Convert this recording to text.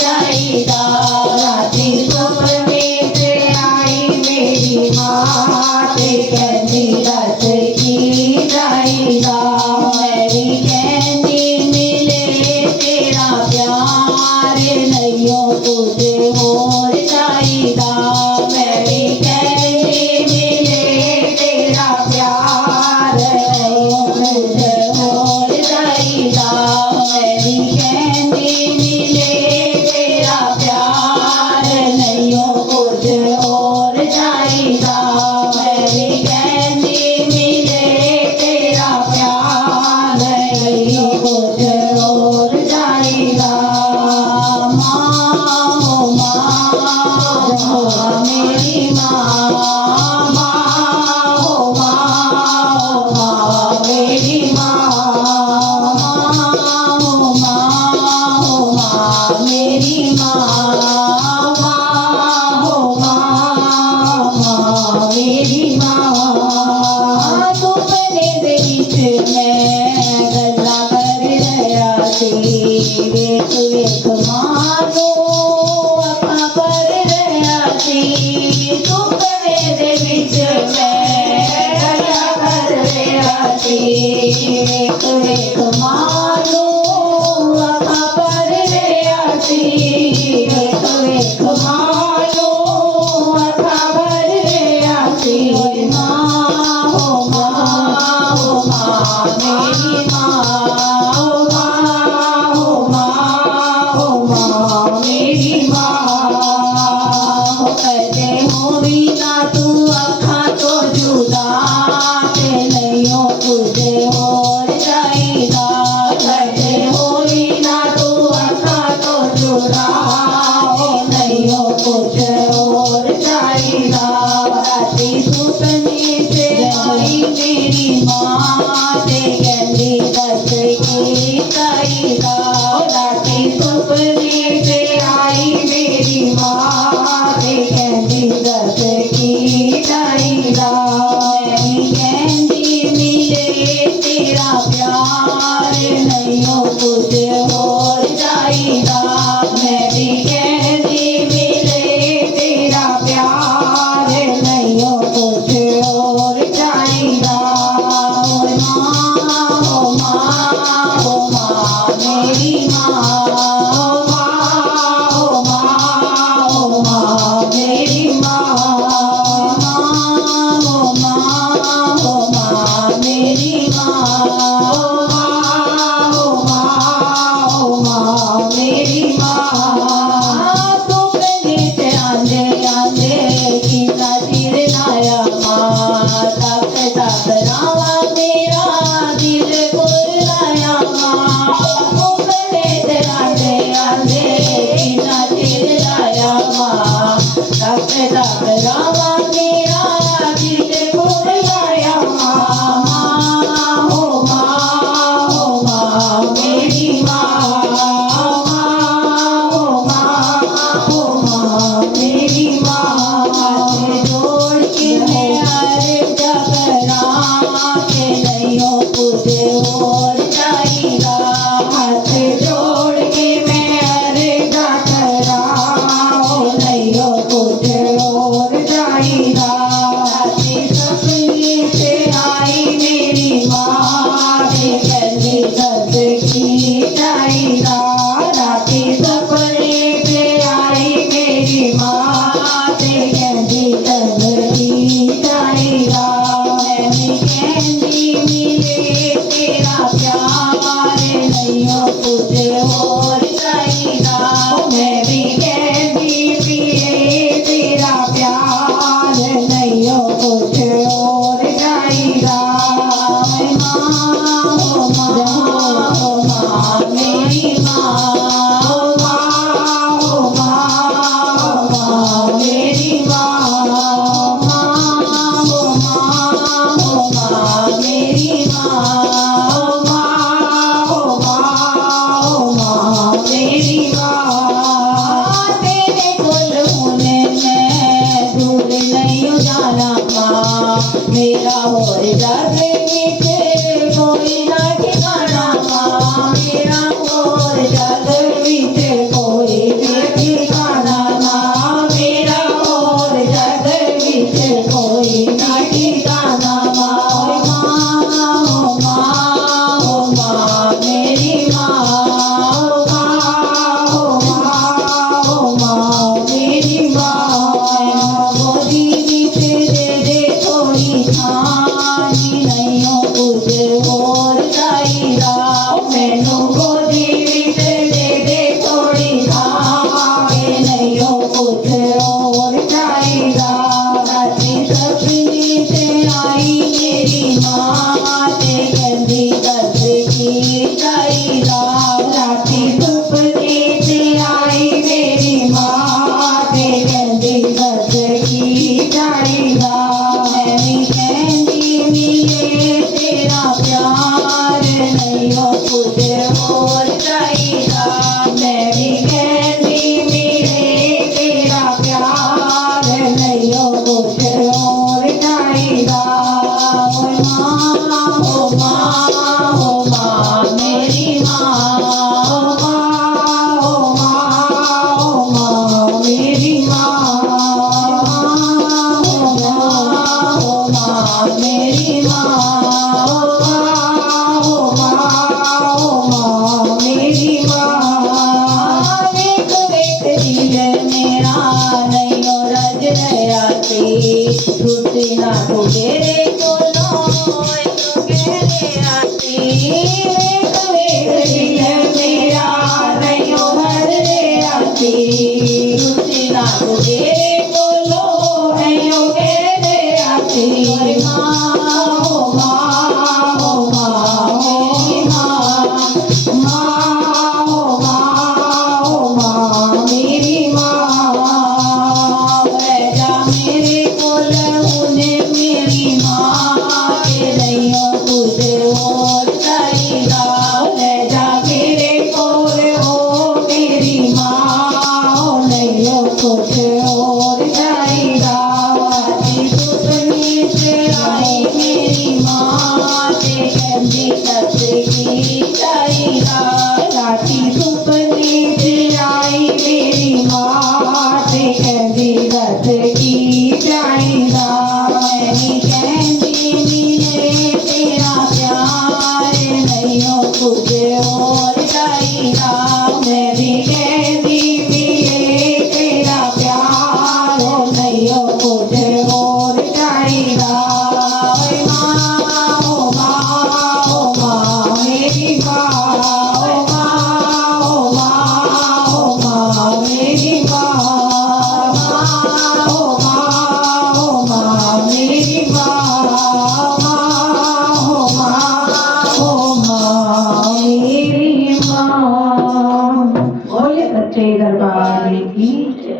जाईदा। राती सुपने च आई मेरी मां ते कहंदी दस की जाईदा। मेरी कहंदी मिले तेरा प्यार नैयो कुछ होर चाहिदा। मेरी कहंदी मिले तेरा प्यार नैयो कुछ होर चाहिदा। मेरी कहंदी मिले तेरा प्यार नैयो कुछ होर चाहिदा। मेरी कहंदी मिले तेरा प्यार नैयो कुछ होर चाहिदा। माँ मेरी माँ, माँ हो माँ मेरी माँ, माँ हो माँ मेरी माँ, माँ हो माँ मेरी माँ। सुपने दे विच मैं गल्लां कर रहा सी, वेख वेख मां नूं अखां भर रहा सी। सुपने दे विच मैं गल्लां कर रहा सी, वेख वेख मां नूं अखां भर रहा सी। वेख वेख मां नूं अखां भर रहा सी। मां हो मां मेरी मां, मेरी माँ। कदे होवी ना तू अखां तो जुदा ते नैयो कुछ होर चाहिदा। कदे होवी ना तू अखां तो जुदा ते नैयो कुछ होर चाहिदा। राती सुपने च आई मेरी मां ते कहंदी दस की चाहिदा। राती सुपने च आई मेरी मां ते कहंदी दस की चाहिदा। मेरी कहंदी मिले तेरा प्यार नैयो कुछ होर चाहिदा। मेरी कहंदी मिले तेरा प्यार नैयो कुछ होर चाहिदा। माँ हो माँ मेरी माँ, मेरी माँ, माँ हो माँ मेरी माँ, माँ मेरी माँ। सुपने च आंदे आंदे कितना चिर लाया माँ, तक तक रावा मेरा दिल कुरलाया माँ। सुपने च आंदे आंदे कितना चिर लाया माँ, तक तक रावा मेरा दिल कुरलाया माँ। माँ हो माँ मेरी माँ, तेरे कोलों कहने आती वेख वेख दिल मेरा नहीं हर आती